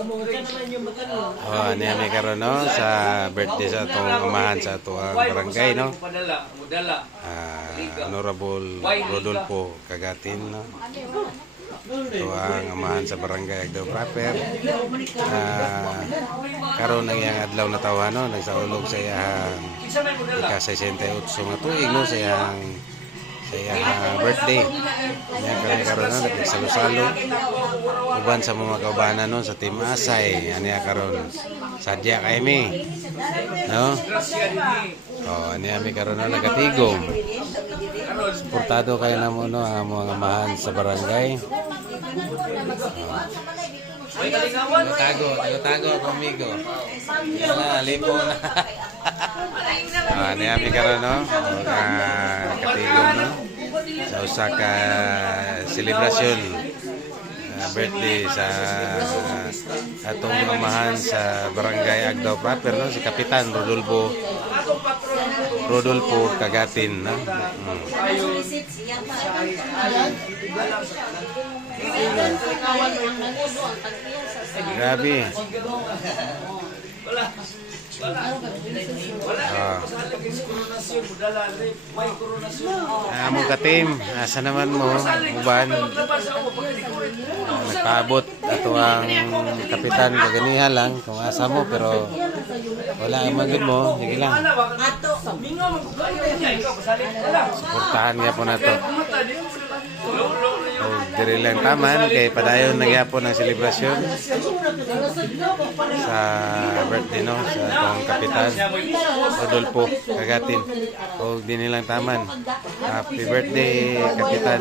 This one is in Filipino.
Oh, niya may karon no sa birthday sa atong amahan sa atong barangay no. Honorable Rodolfo Cagatin no. Ito ang amahan sa barangay Agdao Proper. Karon ang iyang adlaw na tawa no, nagsaulog sa iyang ika-68 nga tuig no sa iyang birthday. Yan kami karon no, nagsalo-salo uban sa mga kaubanan no sa Team Asay. Ano ya karon? Sadya kay mi. No? Oh, ani ami karon no nagatigom. Suportado kayo na mo no ang mga amahan sa barangay. Tago amigo. Yan lipo na. Ani ami karon no. Katigom no. Sa usa ka selebrasyon birthday sa atong amahan sa barangay Agdao Proper no, si Kapitan Rodolfo Cagatin no. Grabe. Among ka-team, asa naman mo, uban. Nagpaabot ato ang kapitan kaganihan lang kung asa mo pero wala man gud mo, sige lang. Suportahan niya po na to. Diri lang taman kay padayon nagyapon ang selebrasyon sa birthday no sa atong kapitan Rodolfo Cagatin. O din nilang taman. Happy birthday kapitan.